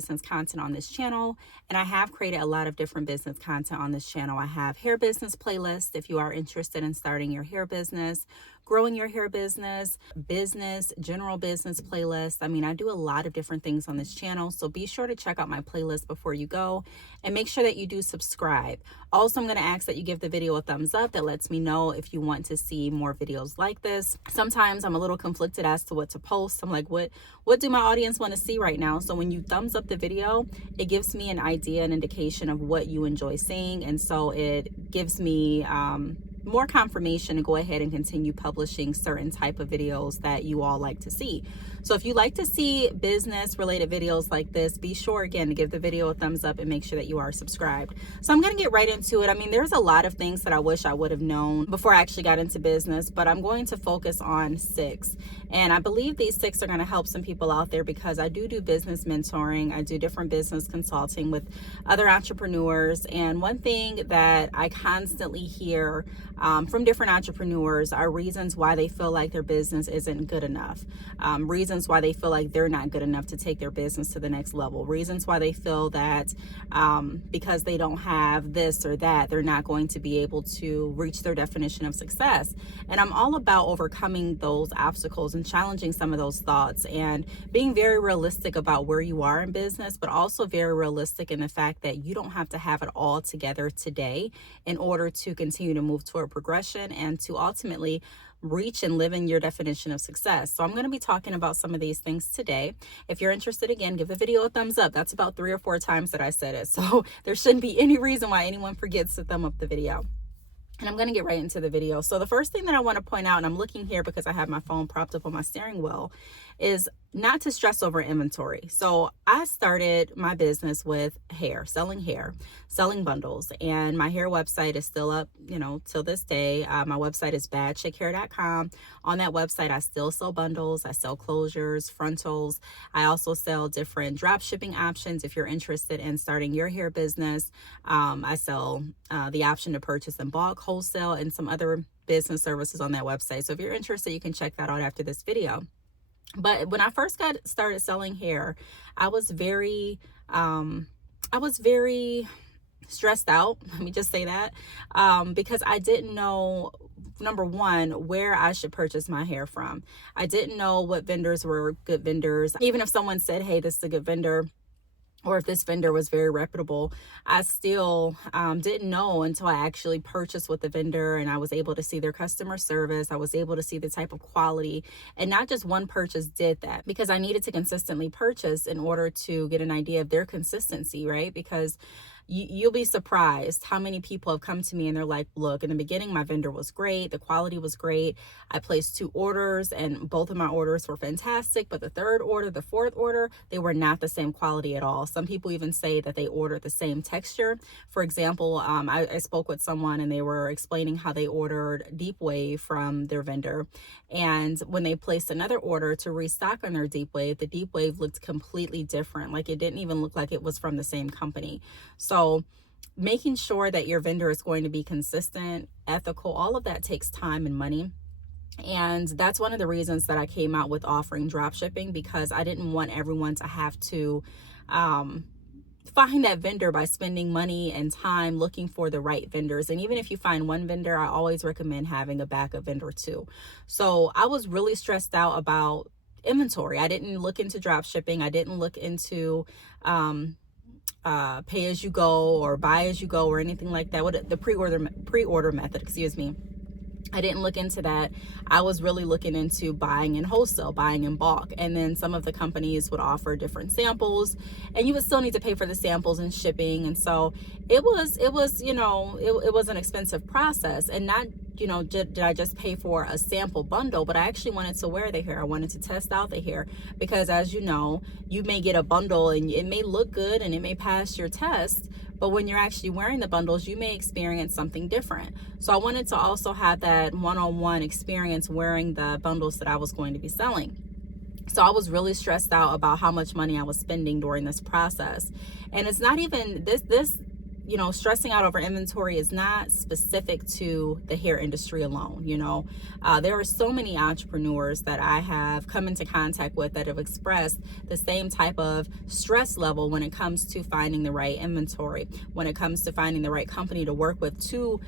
business content on this channel, and I have created a lot of different business content on this channel. I have hair business playlist if you are interested in starting your hair business, growing your hair business, general business playlist. I mean, I do a lot of different things on this channel, so be sure to check out my playlist before you go, and make sure that you do subscribe. Also, I'm going to ask that you give the video a thumbs up. That lets me know if you want to see more videos like this. Sometimes I'm a little conflicted as to what to post. I'm like, what do my audience want to see right now? So when you thumbs up the video, it gives me an idea, an indication of what you enjoy seeing, and so it gives me more confirmation to go ahead and continue publishing certain type of videos that you all like to see. So if you like to see business related videos like this, be sure again to give the video a thumbs up and make sure that you are subscribed. So I'm going to get right into it. I mean, there's a lot of things that I wish I would have known before I actually got into business, but I'm going to focus on 6. And I believe these 6 are going to help some people out there, because I do business mentoring. I do different business consulting with other entrepreneurs. And one thing that I constantly hear from different entrepreneurs are reasons why they feel like their business isn't good enough, reasons why they feel like they're not good enough to take their business to the next level, reasons why they feel that because they don't have this or that, they're not going to be able to reach their definition of success. And I'm all about overcoming those obstacles and challenging some of those thoughts, and being very realistic about where you are in business, but also very realistic in the fact that you don't have to have it all together today in order to continue to move toward progression and to ultimately reach and live in your definition of success. So I'm going to be talking about some of these things today. If you're interested, again, give the video a thumbs up. That's about 3 or 4 times that I said it. So there shouldn't be any reason why anyone forgets to thumb up the video. And I'm going to get right into the video. So the first thing that I want to point out, and I'm looking here because I have my phone propped up on my steering wheel, is not to stress over inventory. So I started my business with hair, selling bundles, and my hair website is still up, till this day. My website is badchickhair.com. On that website, I still sell bundles. I sell closures, frontals. I also sell different drop shipping options. If you're interested in starting your hair business, I sell the option to purchase in bulk, wholesale, and some other business services on that website. So if you're interested, you can check that out after this video. But when I first got started selling hair, I was very stressed out. Let me just say that, because I didn't know, number one, where I should purchase my hair from. I didn't know what vendors were good vendors. Even if someone said, hey, this is a good vendor, or if this vendor was very reputable, I still didn't know until I actually purchased with the vendor and I was able to see their customer service. I was able to see the type of quality, and not just one purchase did that, because I needed to consistently purchase in order to get an idea of their consistency, right? Because you'll be surprised how many people have come to me and they're like, look, in the beginning, my vendor was great. The quality was great. I placed 2 orders and both of my orders were fantastic. But the 3rd order, the 4th order, they were not the same quality at all. Some people even say that they ordered the same texture. For example, I spoke with someone and they were explaining how they ordered Deep Wave from their vendor. And when they placed another order to restock on their Deep Wave, the Deep Wave looked completely different. Like, it didn't even look like it was from the same company. So making sure that your vendor is going to be consistent, ethical, all of that takes time and money. And that's one of the reasons that I came out with offering drop shipping, because I didn't want everyone to have to find that vendor by spending money and time looking for the right vendors. And even if you find one vendor, I always recommend having a backup vendor too. So I was really stressed out about inventory. I didn't look into drop shipping. I didn't look into pay as you go or buy as you go or anything like that. What the pre-order method, excuse me. I didn't look into that. I was really looking into buying in wholesale, buying in bulk. And then some of the companies would offer different samples, and you would still need to pay for the samples and shipping. And so it was an expensive process. And not, did I just pay for a sample bundle, but I actually wanted to wear the hair. I wanted to test out the hair, because as you know, you may get a bundle and it may look good and it may pass your test, but when you're actually wearing the bundles, you may experience something different. So I wanted to also have that one-on-one experience wearing the bundles that I was going to be selling. So I was really stressed out about how much money I was spending during this process. And it's not even this stressing out over inventory is not specific to the hair industry alone. There are so many entrepreneurs that I have come into contact with that have expressed the same type of stress level when it comes to finding the right inventory, when it comes to finding the right company to work with to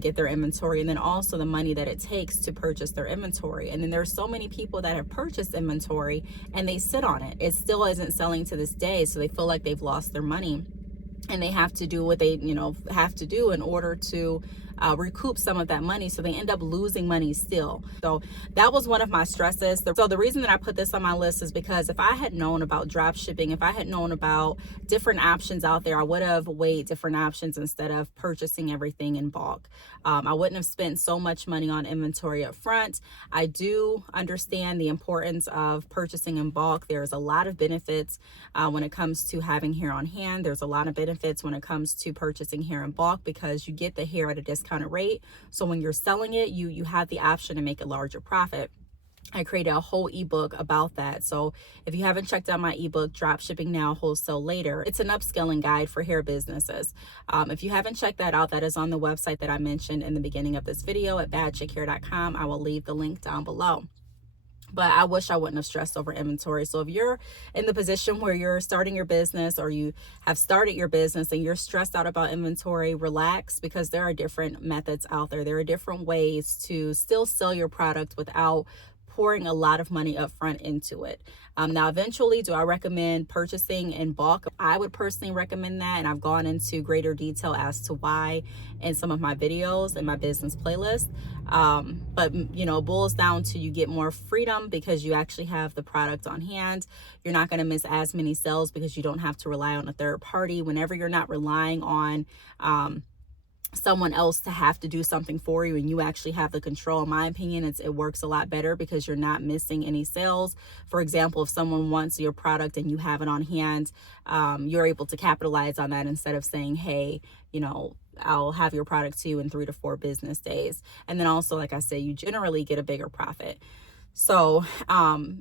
get their inventory, and then also the money that it takes to purchase their inventory. And then there's so many people that have purchased inventory and they sit on it. It still isn't selling to this day, so they feel like they've lost their money. And they have to do what they have to do in order to recoup some of that money, so they end up losing money still. So that was one of my stresses. So the reason that I put this on my list is because if I had known about drop shipping, if I had known about different options out there, I would have weighed different options instead of purchasing everything in bulk. I wouldn't have spent so much money on inventory up front. I do understand the importance of purchasing in bulk. There's a lot of benefits when it comes to having hair on hand. There's a lot of benefits when it comes to purchasing hair in bulk because you get the hair at a discounted rate. So when you're selling it, you have the option to make a larger profit. I created a whole ebook about that. So if you haven't checked out my ebook, Drop Shipping Now, Wholesale Later, it's an upskilling guide for hair businesses. If you haven't checked that out, that is on the website that I mentioned in the beginning of this video at badchickhair.com. I will leave the link down below. But I wish I wouldn't have stressed over inventory. So if you're in the position where you're starting your business or you have started your business and you're stressed out about inventory, relax, because there are different methods out there. There are different ways to still sell your product without pouring a lot of money up front into it. Now, eventually, do I recommend purchasing in bulk? I would personally recommend that, and I've gone into greater detail as to why in some of my videos in my business playlist. But it boils down to you get more freedom because you actually have the product on hand. You're not going to miss as many sales because you don't have to rely on a third party. Whenever you're not relying on someone else to have to do something for you and you actually have the control, in my opinion, it works a lot better because you're not missing any sales. For example, if someone wants your product and you have it on hand, you're able to capitalize on that instead of saying, hey, I'll have your product to you in 3 to 4 business days. And then also, like I said, you generally get a bigger profit. So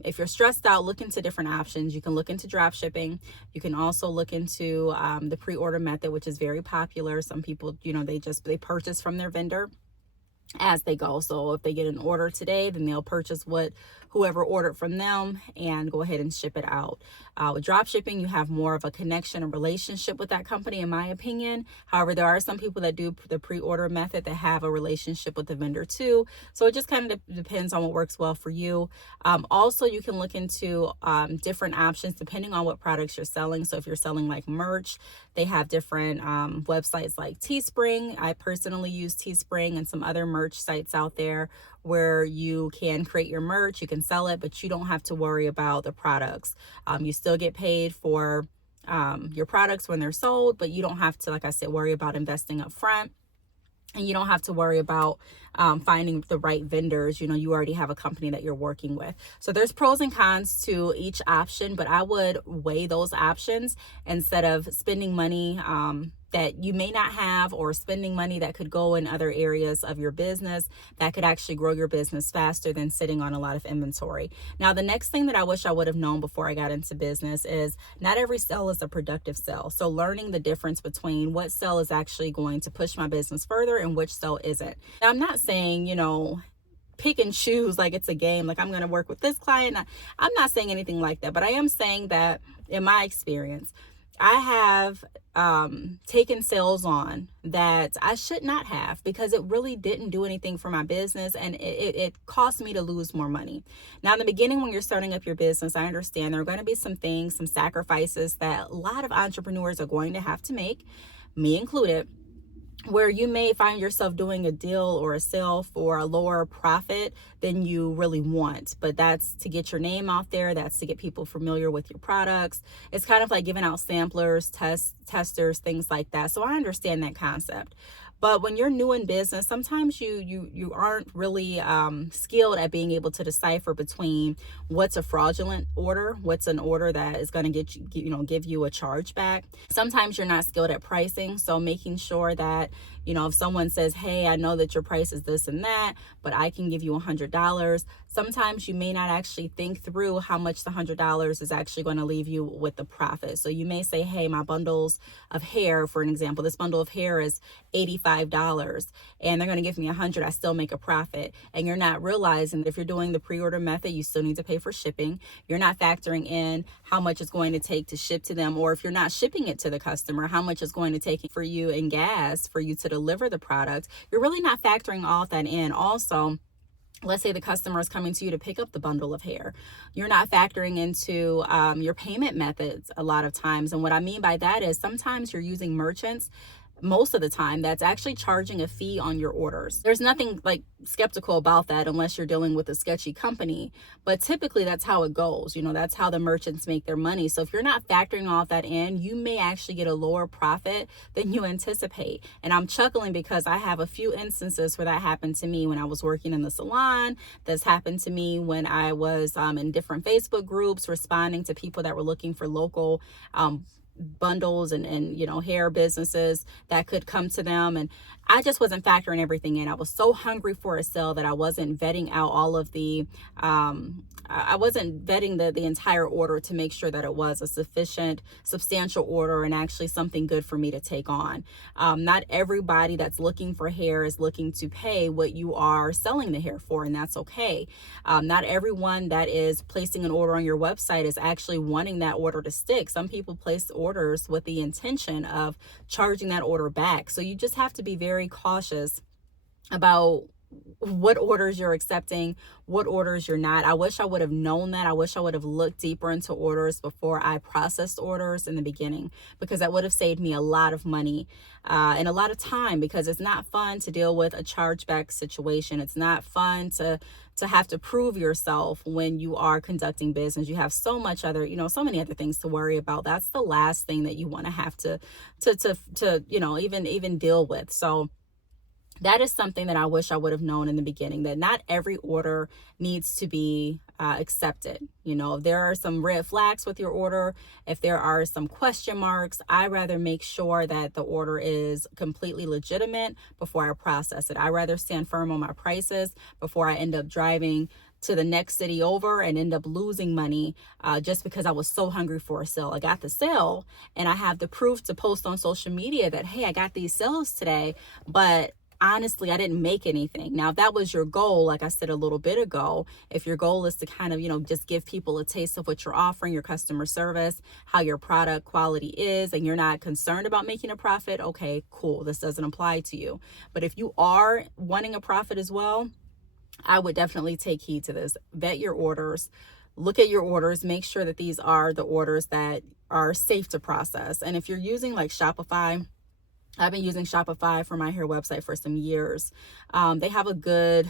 if you're stressed out, look into different options. You can look into drop shipping. You can also look into the pre-order method, which is very popular. Some people, they purchase from their vendor as they go. So if they get an order today, then they'll purchase whoever ordered from them and go ahead and ship it out. With drop shipping, you have more of a connection and relationship with that company, in my opinion. However, there are some people that do the pre-order method that have a relationship with the vendor too. So it just kind of depends on what works well for you. Also, you can look into different options depending on what products you're selling. So if you're selling like merch, they have different websites like Teespring. I personally use Teespring and some other merch sites out there where you can create your merch, you can sell it, but you don't have to worry about the products. You still get paid for your products when they're sold, but you don't have to, like I said, worry about investing up front. And you don't have to worry about finding the right vendors. You already have a company that you're working with. So there's pros and cons to each option, but I would weigh those options instead of spending money that you may not have, or spending money that could go in other areas of your business that could actually grow your business faster than sitting on a lot of inventory. Now, the next thing that I wish I would have known before I got into business is not every sale is a productive sale. So learning the difference between what sale is actually going to push my business further and which sale isn't. Now, I'm not saying, pick and choose like it's a game, like I'm going to work with this client. I'm not saying anything like that, but I am saying that in my experience, I have taken sales on that I should not have because it really didn't do anything for my business, and it cost me to lose more money. Now, in the beginning, when you're starting up your business, I understand there are going to be some things, some sacrifices that a lot of entrepreneurs are going to have to make, me included, where you may find yourself doing a deal or a sale for a lower profit than you really want. But that's to get your name out there. That's to get people familiar with your products. It's kind of like giving out samplers, testers, things like that. So I understand that concept. But when you're new in business, sometimes you aren't really skilled at being able to decipher between what's a fraudulent order, what's an order that is going to give you a charge back. Sometimes you're not skilled at pricing, so making sure that if someone says, hey, I know that your price is this and that, but I can give you $100. sometimes you may not actually think through how much the $100 is actually going to leave you with the profit. So you may say, hey, my bundles of hair, for an example, this bundle of hair is $85 and they're going to give me 100. I still make a profit. And you're not realizing that if you're doing the pre-order method, you still need to pay for shipping. You're not factoring in how much it's going to take to ship to them, or if you're not shipping it to the customer, how much it's going to take for you in gas for you to deliver the product. You're really not factoring all that in. Also, let's say the customer is coming to you to pick up the bundle of hair. You're not factoring into your payment methods a lot of times. And what I mean by that is sometimes you're using merchants, most of the time, that's actually charging a fee on your orders. There's nothing like skeptical about that unless you're dealing with a sketchy company, but typically that's how it goes. That's how the merchants make their money. So if you're not factoring all that in, you may actually get a lower profit than you anticipate. And I'm chuckling because I have a few instances where that happened to me when I was working in the salon. That's happened to me when I was in different Facebook groups responding to people that were looking for local bundles and hair businesses that could come to them. And I just wasn't factoring everything in. I was so hungry for a sale that I wasn't vetting out all of the I wasn't vetting the entire order to make sure that it was a substantial order and actually something good for me to take on. Not everybody that's looking for hair is looking to pay what you are selling the hair for, and that's okay. Not everyone that is placing an order on your website is actually wanting that order to stick. Some people place orders with the intention of charging that order back. So you just have to be very cautious about what orders you're accepting, what orders you're not. I wish I would have known that. I wish I would have looked deeper into orders before I processed orders in the beginning, because that would have saved me a lot of money and a lot of time, because it's not fun to deal with a chargeback situation. It's not fun to have to prove yourself when you are conducting business. You have so much other, so many other things to worry about. That's the last thing that you want to have to even deal with. So that is something that I wish I would have known in the beginning, that not every order needs to be accepted. If there are some red flags with your order, if there are some question marks, I rather make sure that the order is completely legitimate before I process it. I rather stand firm on my prices before I end up driving to the next city over and end up losing money just because I was so hungry for a sale. I got the sale and I have the proof to post on social media that, hey, I got these sales today, but honestly, I didn't make anything. Now, if that was your goal, like I said a little bit ago, if your goal is to kind of, just give people a taste of what you're offering, your customer service, how your product quality is, and you're not concerned about making a profit, okay, cool. This doesn't apply to you. But if you are wanting a profit as well, I would definitely take heed to this. Vet your orders. Look at your orders. Make sure that these are the orders that are safe to process. And if you're using like Shopify, I've been using Shopify for my hair website for some years. They have a good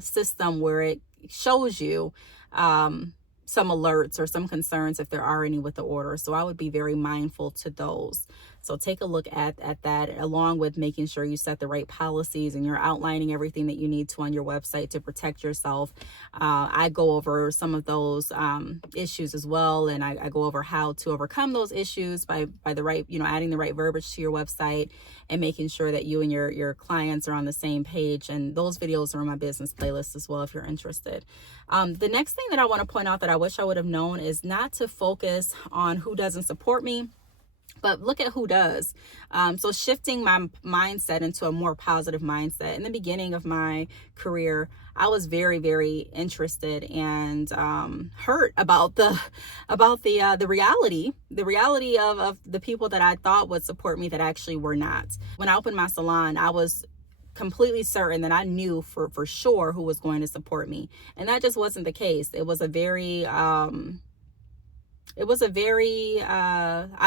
system where it shows you some alerts or some concerns if there are any with the order. So I would be very mindful to those. So take a look at that, along with making sure you set the right policies and you're outlining everything that you need to on your website to protect yourself. I go over some of those issues as well, and I go over how to overcome those issues by the right, adding the right verbiage to your website and making sure that you and your clients are on the same page. And those videos are in my business playlist as well if you're interested. The next thing that I want to point out that I wish I would have known is not to focus on who doesn't support me, but look at who does. So shifting my mindset into a more positive mindset. In the beginning of my career, I was very, very interested and hurt about the reality of the people that I thought would support me that actually were not. When I opened my salon, I was completely certain that I knew for sure who was going to support me, and that just wasn't the case. It was a very I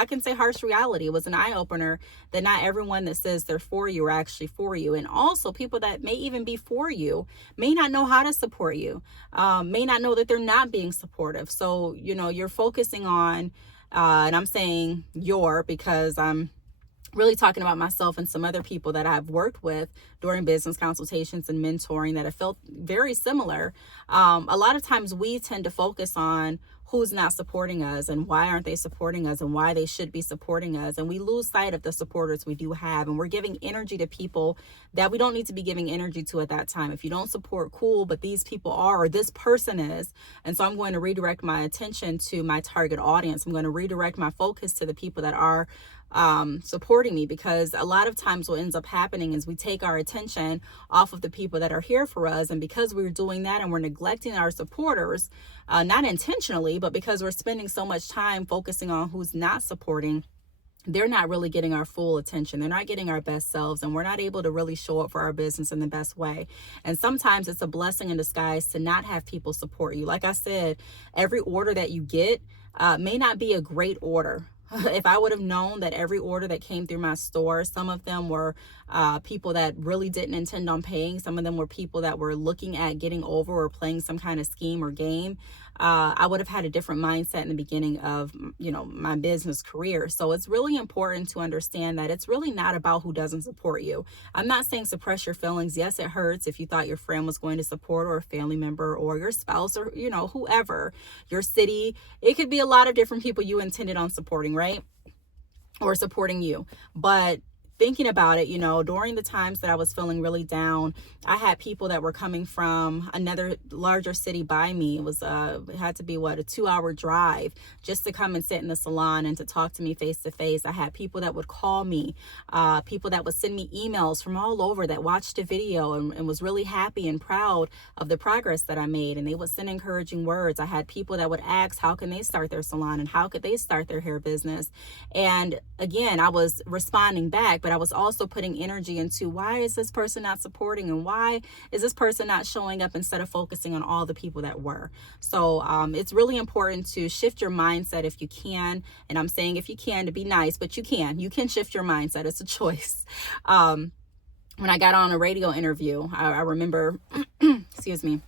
can say harsh reality. It was an eye-opener that not everyone that says they're for you are actually for you. And also people that may even be for you may not know how to support you, may not know that they're not being supportive. So, you're focusing on, and I'm saying because I'm really talking about myself and some other people that I've worked with during business consultations and mentoring that have felt very similar. A lot of times we tend to focus on who's not supporting us and why aren't they supporting us and why they should be supporting us. And we lose sight of the supporters we do have. And we're giving energy to people that we don't need to be giving energy to at that time. If you don't support, cool, but these people are, or this person is. And so I'm going to redirect my attention to my target audience. I'm going to redirect my focus to the people that are supporting me, because a lot of times what ends up happening is we take our attention off of the people that are here for us. And because we're doing that and we're neglecting our supporters, not intentionally, but because we're spending so much time focusing on who's not supporting, they're not really getting our full attention. They're not getting our best selves, and we're not able to really show up for our business in the best way. And sometimes it's a blessing in disguise to not have people support you. Like I said, every order that you get may not be a great order. If I would have known that every order that came through my store, some of them were people that really didn't intend on paying. Some of them were people that were looking at getting over or playing some kind of scheme or game. I would have had a different mindset in the beginning of, my business career. So it's really important to understand that it's really not about who doesn't support you. I'm not saying suppress your feelings. Yes, it hurts if you thought your friend was going to support, or a family member, or your spouse, or, whoever, your city. It could be a lot of different people you intended on supporting, right? Or supporting you. But thinking about it, during the times that I was feeling really down, I had people that were coming from another larger city by me. It had to be a 2-hour drive just to come and sit in the salon and to talk to me face to face. I had people that would call me, people that would send me emails from all over that watched the video and was really happy and proud of the progress that I made. And they would send encouraging words. I had people that would ask, how can they start their salon and how could they start their hair business? And again, I was responding back, but I was also putting energy into, why is this person not supporting, and why is this person not showing up, instead of focusing on all the people that were. So it's really important to shift your mindset if you can. And I'm saying if you can to be nice, but you can shift your mindset. It's a choice. When I got on a radio interview, I remember, excuse me,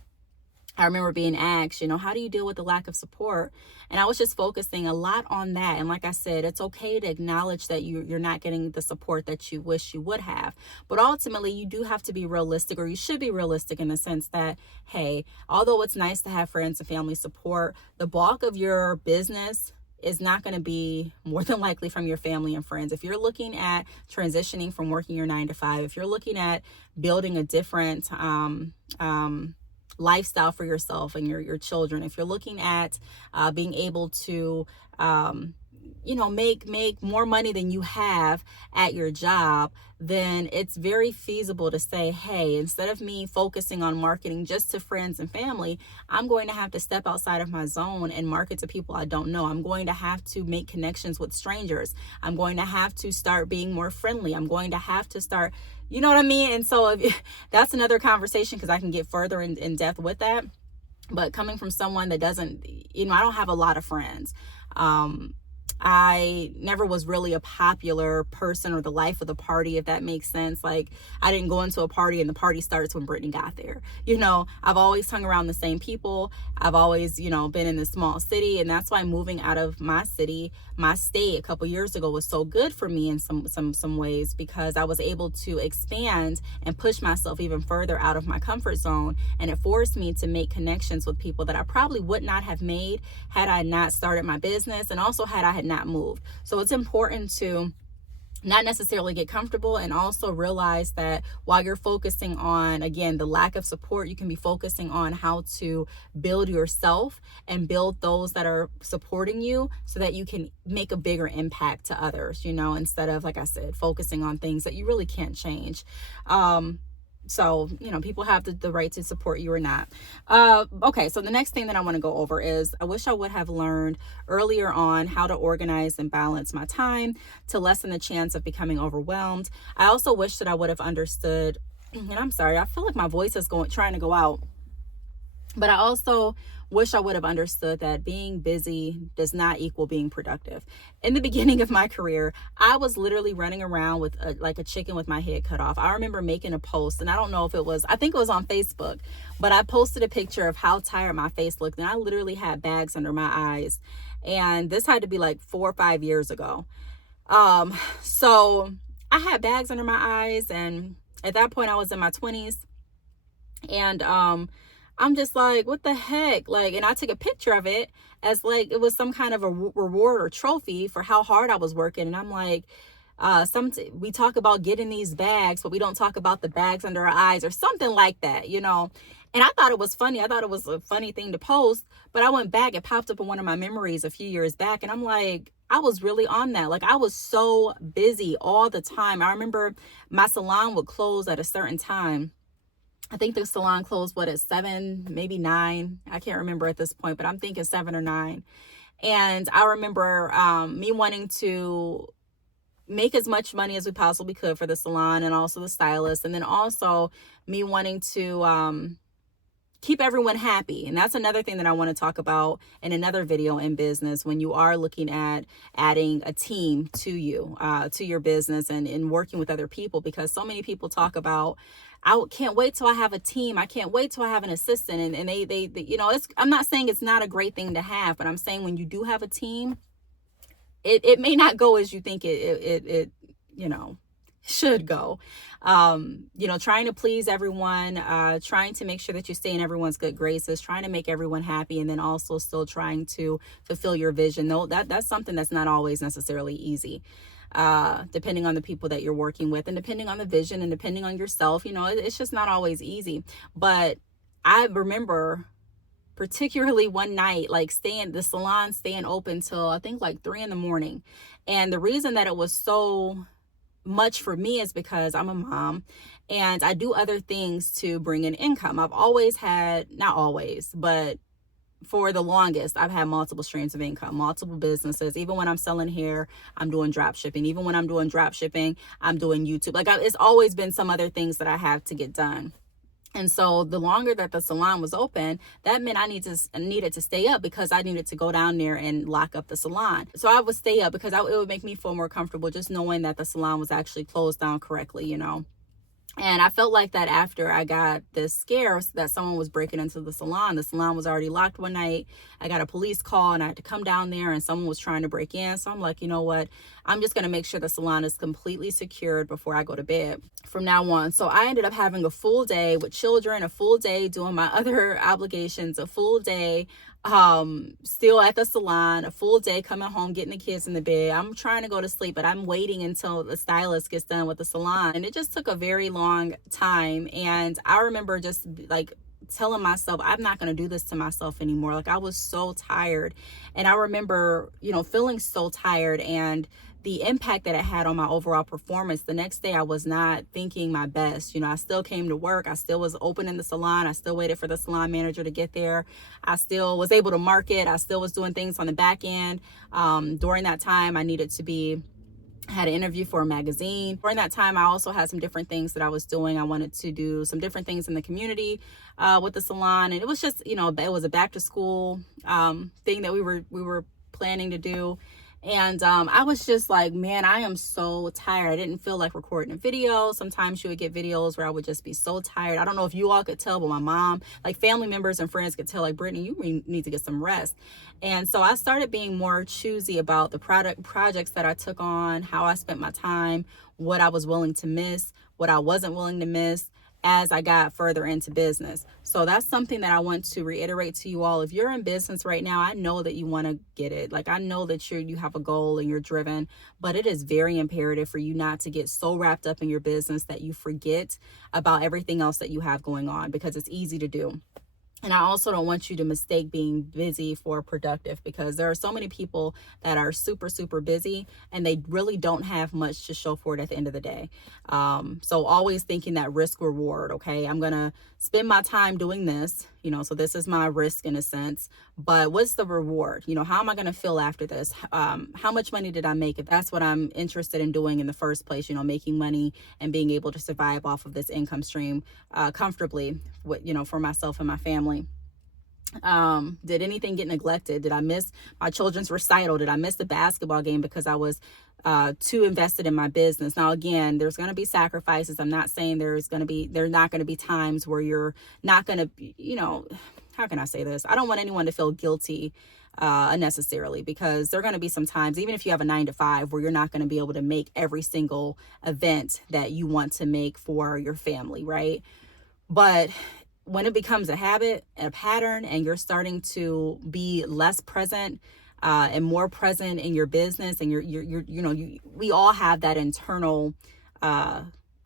I remember being asked, how do you deal with the lack of support? And I was just focusing a lot on that. And like I said, it's okay to acknowledge that you're not getting the support that you wish you would have. But ultimately, you do have to be realistic, or you should be realistic in the sense that, hey, although it's nice to have friends and family support, the bulk of your business is not going to be more than likely from your family and friends. If you're looking at transitioning from working your 9 to 5, if you're looking at building a different lifestyle for yourself and your children, if you're looking at being able to make more money than you have at your job, then it's very feasible to say, hey, instead of me focusing on marketing just to friends and family, I'm going to have to step outside of my zone and market to people I don't know. I'm going to have to make connections with strangers. I'm going to have to start being more friendly. I'm going to have to start, you know what I mean? And so that's another conversation, because I can get further in depth with that. But coming from someone that doesn't, I don't have a lot of friends. I never was really a popular person or the life of the party, if that makes sense. Like, I didn't go into a party and the party starts when Brittany got there. I've always hung around the same people. I've always, been in this small city. And that's why moving out of my city, my state a couple years ago was so good for me in some ways, because I was able to expand and push myself even further out of my comfort zone. And it forced me to make connections with people that I probably would not have made had I not started my business, and also had I had not moved. So it's important to not necessarily get comfortable, and also realize that while you're focusing on, again, the lack of support, you can be focusing on how to build yourself and build those that are supporting you, so that you can make a bigger impact to others, instead of, like I said, focusing on things that you really can't change. So, people have the right to support you or not. Okay, so the next thing that I want to go over is, I wish I would have learned earlier on how to organize and balance my time to lessen the chance of becoming overwhelmed. I also wish that I would have understood, and I'm sorry, I feel like my voice is trying to go out. But I also wish I would have understood that being busy does not equal being productive. In the beginning of my career, I was literally running around with like a chicken with my head cut off. I remember making a post, and I don't know if I think it was on Facebook, but I posted a picture of how tired my face looked, and I literally had bags under my eyes. And this had to be like 4 or 5 years ago. So I had bags under my eyes, and at that point I was in my 20s. And I'm just like, what the heck? Like, and I took a picture of it as like it was some kind of a reward or trophy for how hard I was working. And I'm like, we talk about getting these bags, but we don't talk about the bags under our eyes or something like that, you know. And I thought it was funny. I thought it was a funny thing to post, but I went back, it popped up in one of my memories a few years back, and I'm like, I was really on that. Like, I was so busy all the time. I remember my salon would close at a certain time. I think the salon closed, what, at 7, maybe 9. I can't remember at this point, but I'm thinking 7 or 9. And I remember me wanting to make as much money as we possibly could for the salon and also the stylist. And then also me wanting to keep everyone happy. And that's another thing that I want to talk about in another video in business, when you are looking at adding a team to you, to your business, and working with other people, because so many people talk about, I can't wait till I have a team. I can't wait till I have an assistant. And they you know, I'm not saying it's not a great thing to have, but I'm saying when you do have a team, it may not go as you think it you know, should go. You know, trying to please everyone, trying to make sure that you stay in everyone's good graces, trying to make everyone happy, and then also still trying to fulfill your vision. Though that's something that's not always necessarily easy, depending on the people that you're working with, and depending on the vision, and depending on yourself. You know, it's just not always easy. But I remember particularly one night, like the salon staying open till I think like 3 in the morning. And the reason that it was so much for me is because I'm a mom and I do other things to bring in income. I've always had, not always, but for the longest, I've had multiple streams of income, multiple businesses. Even when I'm selling hair, I'm doing drop shipping. Even when I'm doing drop shipping, I'm doing YouTube. Like, it's always been some other things that I have to get done. And so the longer that the salon was open, that meant I needed to stay up, because I needed to go down there and lock up the salon. So I would stay up because it would make me feel more comfortable just knowing that the salon was actually closed down correctly, you know. And I felt like that after I got this scare that someone was breaking into the salon. The salon was already locked one night. I got a police call and I had to come down there, and someone was trying to break in. So I'm like, you know what? I'm just going to make sure the salon is completely secured before I go to bed from now on. So I ended up having a full day with children, a full day doing my other obligations, a full day still at the salon, a full day coming home, getting the kids in the bed. I'm trying to go to sleep, but I'm waiting until the stylist gets done with the salon. And it just took a very long time. And I remember just like telling myself, I'm not going to do this to myself anymore. Like, I was so tired. And I remember, you know, feeling so tired, and the impact that it had on my overall performance. The next day, I was not thinking my best. You know, I still came to work. I still was opening the salon. I still waited for the salon manager to get there. I still was able to market. I still was doing things on the back end. During that time, I had an interview for a magazine. During that time, I also had some different things that I was doing. I wanted to do some different things in the community with the salon. And it was just, you know, it was a back to school thing that we were planning to do. And I was just like, man, I am so tired. I didn't feel like recording a video. Sometimes you would get videos where I would just be so tired. I don't know if you all could tell, but my mom, like family members and friends could tell, like, Brittany, you need to get some rest. And so I started being more choosy about the projects that I took on, how I spent my time, what I was willing to miss, what I wasn't willing to miss, as I got further into business. So that's something that I want to reiterate to you all. If you're in business right now, I know that you want to get it. Like, I know that you have a goal and you're driven, but it is very imperative for you not to get so wrapped up in your business that you forget about everything else that you have going on, because it's easy to do. And I also don't want you to mistake being busy for productive, because there are so many people that are super, super busy and they really don't have much to show for it at the end of the day. So always thinking that risk reward, okay, I'm going to spend my time doing this, you know, so this is my risk in a sense, but what's the reward? You know, how am I going to feel after this? How much money did I make? If that's what I'm interested in doing in the first place, you know, making money and being able to survive off of this income stream comfortably, you know, for myself and my family. Did anything get neglected? Did I miss my children's recital? Did I miss the basketball game because I was too invested in my business? Now, again, there's going to be sacrifices. I'm not saying there's not going to be times where you're not going to, you know, how can I say this? I don't want anyone to feel guilty unnecessarily, because there are going to be some times, even if you have a 9-to-5, where you're not going to be able to make every single event that you want to make for your family, right? But when it becomes a habit, a pattern, and you're starting to be less present and more present in your business, and we all have that internal uh,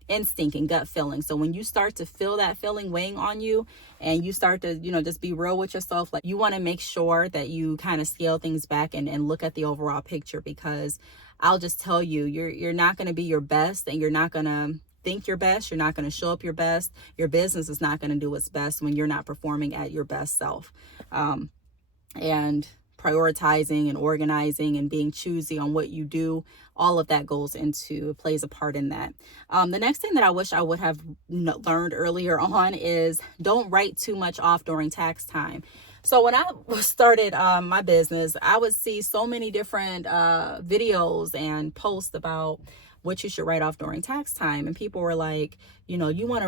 instinct and gut feeling. So when you start to feel that feeling weighing on you, and you start to, just be real with yourself, like, you want to make sure that you kind of scale things back and look at the overall picture, because I'll just tell you, you're not going to be your best, and you're not going to think your best. You're not going to show up your best. Your business is not going to do its best when you're not performing at your best self. And prioritizing and organizing and being choosy on what you do, all of that plays a part in that. The next thing that I wish I would have learned earlier on is don't write too much off during tax time. So when I started my business, I would see so many different videos and posts about what you should write off during tax time. And people were like, you want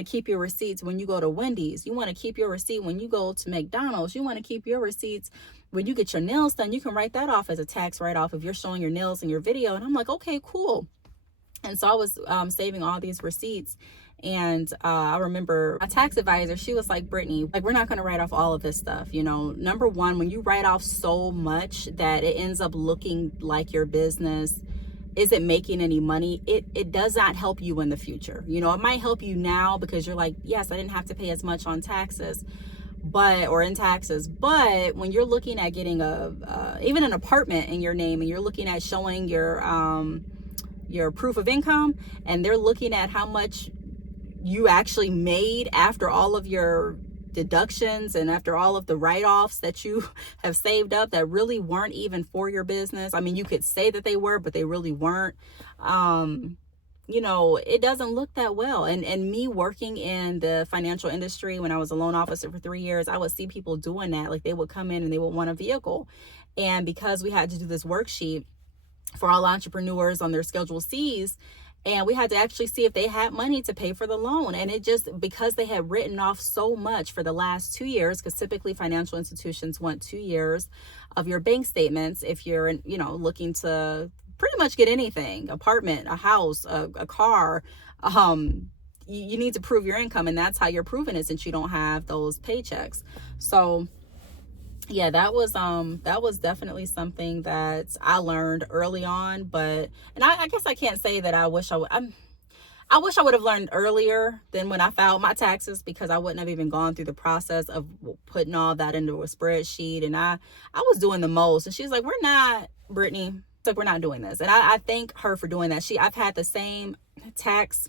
to keep your receipts when you go to Wendy's. You want to keep your receipt when you go to McDonald's. You want to keep your receipts when you get your nails done. You can write that off as a tax write-off if you're showing your nails in your video. And I'm like, okay, cool. And so I was saving all these receipts. And I remember my tax advisor, she was like, Brittany, like, we're not going to write off all of this stuff. Number one, when you write off so much that it ends up looking like your business isn't making any money, it does not help you in the future. It might help you now because you're like, yes, I didn't have to pay as much on taxes, or in taxes. But when you're looking at getting even an apartment in your name, and you're looking at showing your proof of income, and they're looking at how much you actually made after all of your deductions and after all of the write-offs that you have saved up that really weren't even for your business. I mean, you could say that they were, but they really weren't. It doesn't look that well. And me working in the financial industry, when I was a loan officer for 3 years, I would see people doing that. Like, they would come in and they would want a vehicle. And because we had to do this worksheet for all entrepreneurs on their Schedule Cs, and we had to actually see if they had money to pay for the loan. And it just, because they had written off so much for the last 2 years, because typically financial institutions want 2 years of your bank statements if you're, looking to pretty much get anything, apartment, a house, a car. You need to prove your income, and that's how you're proving it, since you don't have those paychecks. So yeah, that was definitely something that I learned early on. And I guess I can't say that I wish I would have learned earlier than when I filed my taxes, because I wouldn't have even gone through the process of putting all that into a spreadsheet. And I was doing the most. And she's like, we're not, Brittany, it's like, we're not doing this. And I thank her for doing that. I've had the same tax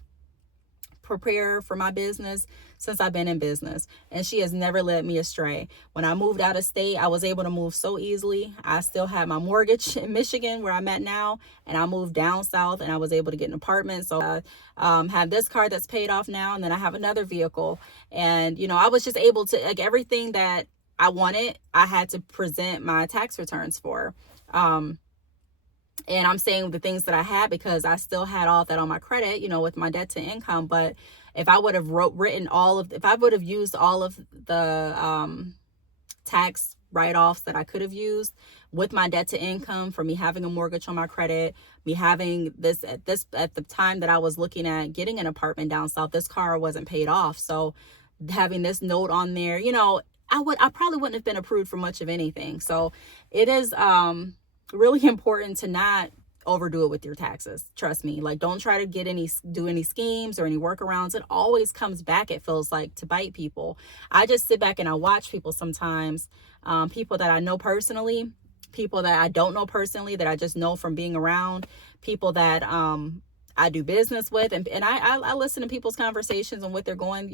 preparer for my business since I've been in business, and she has never led me astray. When I moved out of state, I was able to move so easily. I still had my mortgage in Michigan, where I'm at now, and I moved down south, and I was able to get an apartment. So I have this car that's paid off now, and then I have another vehicle. And I was just able to, like, everything that I wanted, I had to present my tax returns for. And I'm saying the things that I had because I still had all of that on my credit, with my debt to income. But if I would have if I would have used all of the tax write-offs that I could have used with my debt to income, for me having a mortgage on my credit, me having this at the time that I was looking at getting an apartment down south, this car wasn't paid off. So having this note on there, I probably wouldn't have been approved for much of anything. So it is really important to not overdo it with your taxes. Trust me. Like, don't try to do any schemes or any workarounds. It always comes back, it feels like, to bite people. I just sit back and I watch people sometimes, people that I know personally, people that I don't know personally, that I just know from being around, people that I do business with, and I listen to people's conversations and what they're going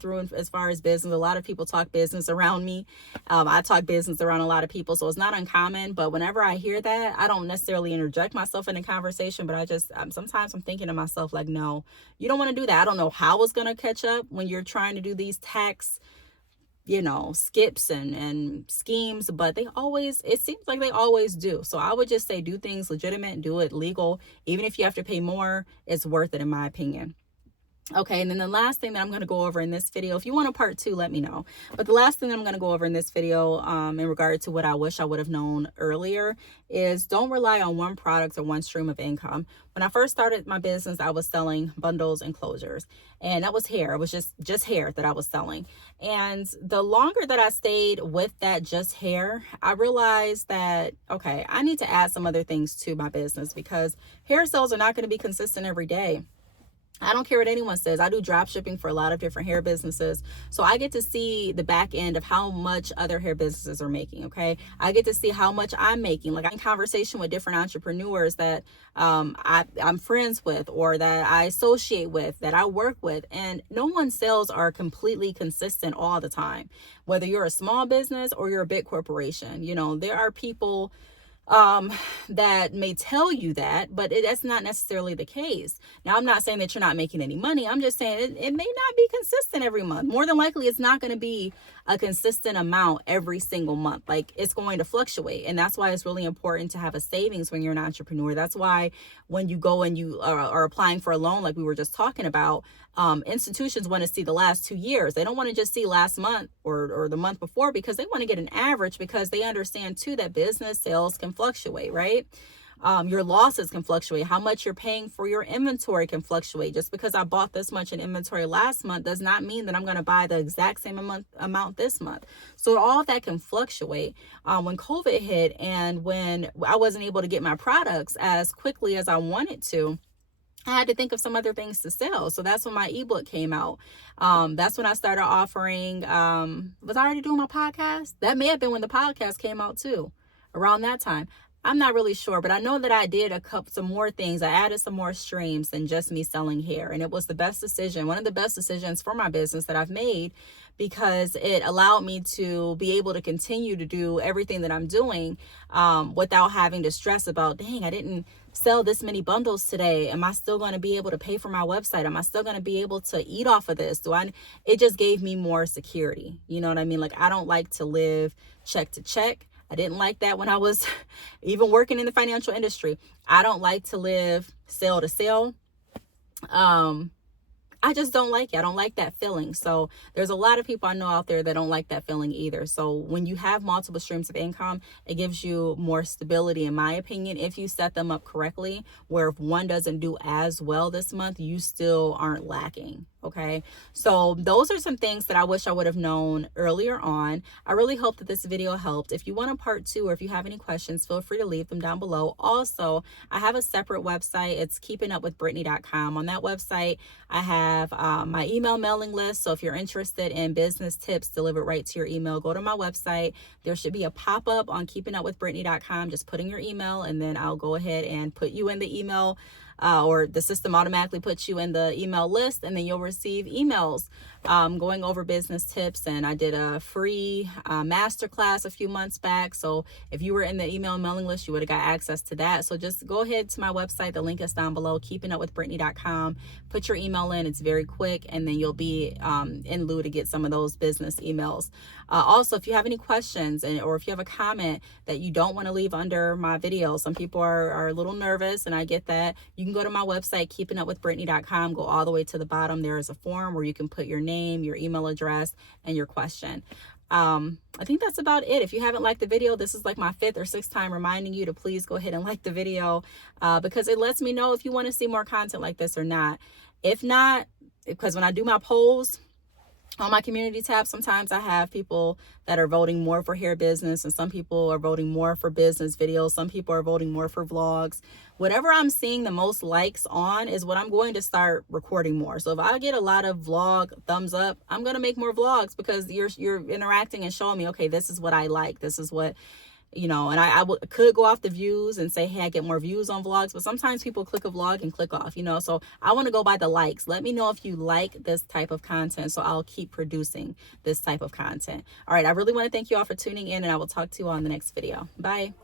through as far as business. A lot of people talk business around me. I talk business around a lot of people, so it's not uncommon. But whenever I hear that, I don't necessarily interject myself in a conversation, but sometimes I'm thinking to myself, like, no, you don't want to do that. I don't know how it's going to catch up when you're trying to do these tax skips and schemes, but it seems like they always do. So I would just say, do things legitimate, do it legal. Even if you have to pay more, it's worth it, in my opinion. Okay, and then the last thing that I'm going to go over in this video, if you want a part 2, let me know. But the last thing that I'm going to go over in this video in regard to what I wish I would have known earlier is don't rely on one product or one stream of income. When I first started my business, I was selling bundles and closures, and that was hair. It was just hair that I was selling. And the longer that I stayed with that just hair, I realized that, okay, I need to add some other things to my business because hair sales are not going to be consistent every day. I don't care what anyone says. I do drop shipping for a lot of different hair businesses. So I get to see the back end of how much other hair businesses are making. Okay. I get to see how much I'm making. Like, I'm in conversation with different entrepreneurs that I'm friends with or that I associate with, that I work with. And no one's sales are completely consistent all the time. Whether you're a small business or you're a big corporation, there are people that may tell you that, but that's not necessarily the case. Now, I'm not saying that you're not making any money. I'm just saying it may not be consistent every month. More than likely, it's not going to be a consistent amount every single month. Like, it's going to fluctuate. And that's why it's really important to have a savings when you're an entrepreneur. That's why when you go and you are applying for a loan, like we were just talking about, institutions want to see the last 2 years. They don't want to just see last month or the month before, because they want to get an average, because they understand too that business sales can fluctuate, right? Your losses can fluctuate. How much you're paying for your inventory can fluctuate. Just because I bought this much in inventory last month does not mean that I'm going to buy the exact same amount this month. So all of that can fluctuate. When COVID hit and when I wasn't able to get my products as quickly as I wanted to, I had to think of some other things to sell. So that's when my ebook came out. That's when I started offering, was I already doing my podcast? That may have been when the podcast came out too, around that time. I'm not really sure, but I know that I did some more things. I added some more streams than just me selling hair. And it was the best decision, one of the best decisions for my business that I've made, because it allowed me to be able to continue to do everything that I'm doing without having to stress about, dang, I didn't sell this many bundles today. Am I still going to be able to pay for my website? Am I still going to be able to eat off of this? It just gave me more security. You know what I mean? Like, I don't like to live check to check. I didn't like that when I was even working in the financial industry. I don't like to live sale to sale. I just don't like it. I don't like that feeling. So there's a lot of people I know out there that don't like that feeling either. So when you have multiple streams of income, it gives you more stability, in my opinion, if you set them up correctly, where if one doesn't do as well this month, you still aren't lacking. Okay. So those are some things that I wish I would have known earlier on. I really hope that this video helped. If you want a part 2, or if you have any questions, feel free to leave them down below. Also, I have a separate website. It's keepingupwithbrittany.com. On that website, I have my email mailing list. So if you're interested in business tips delivered right to your email, go to my website. There should be a pop-up on keepingupwithbrittany.com. Just put in your email, and then I'll go ahead and put you in the email, or the system automatically puts you in the email list, and then you'll receive emails going over business tips. And I did a free masterclass a few months back. So if you were in the email mailing list, you would have got access to that. So just go ahead to my website. The link is down below, keepingupwithbrittany.com. Put your email in. It's very quick, and then you'll be in lieu to get some of those business emails. Also, if you have any questions or if you have a comment that you don't want to leave under my video, some people are a little nervous, and I get that. You can go to my website, keepingupwithbrittany.com, go all the way to the bottom. There is a form where you can put your name, your email address, and your question. I think that's about it. If you haven't liked the video, this is like my 5th or 6th time reminding you to please go ahead and like the video, because it lets me know if you want to see more content like this or not. If not, because when I do my polls on my community tab, sometimes I have people that are voting more for hair business, and some people are voting more for business videos. Some people are voting more for vlogs. Whatever I'm seeing the most likes on is what I'm going to start recording more. So if I get a lot of vlog thumbs up, I'm going to make more vlogs, because you're interacting and showing me, okay, this is what I like. This is what, and I could go off the views and say, hey, I get more views on vlogs, but sometimes people click a vlog and click off, so I want to go by the likes. Let me know if you like this type of content, so I'll keep producing this type of content. All right, I really want to thank you all for tuning in, and I will talk to you on the next video. Bye.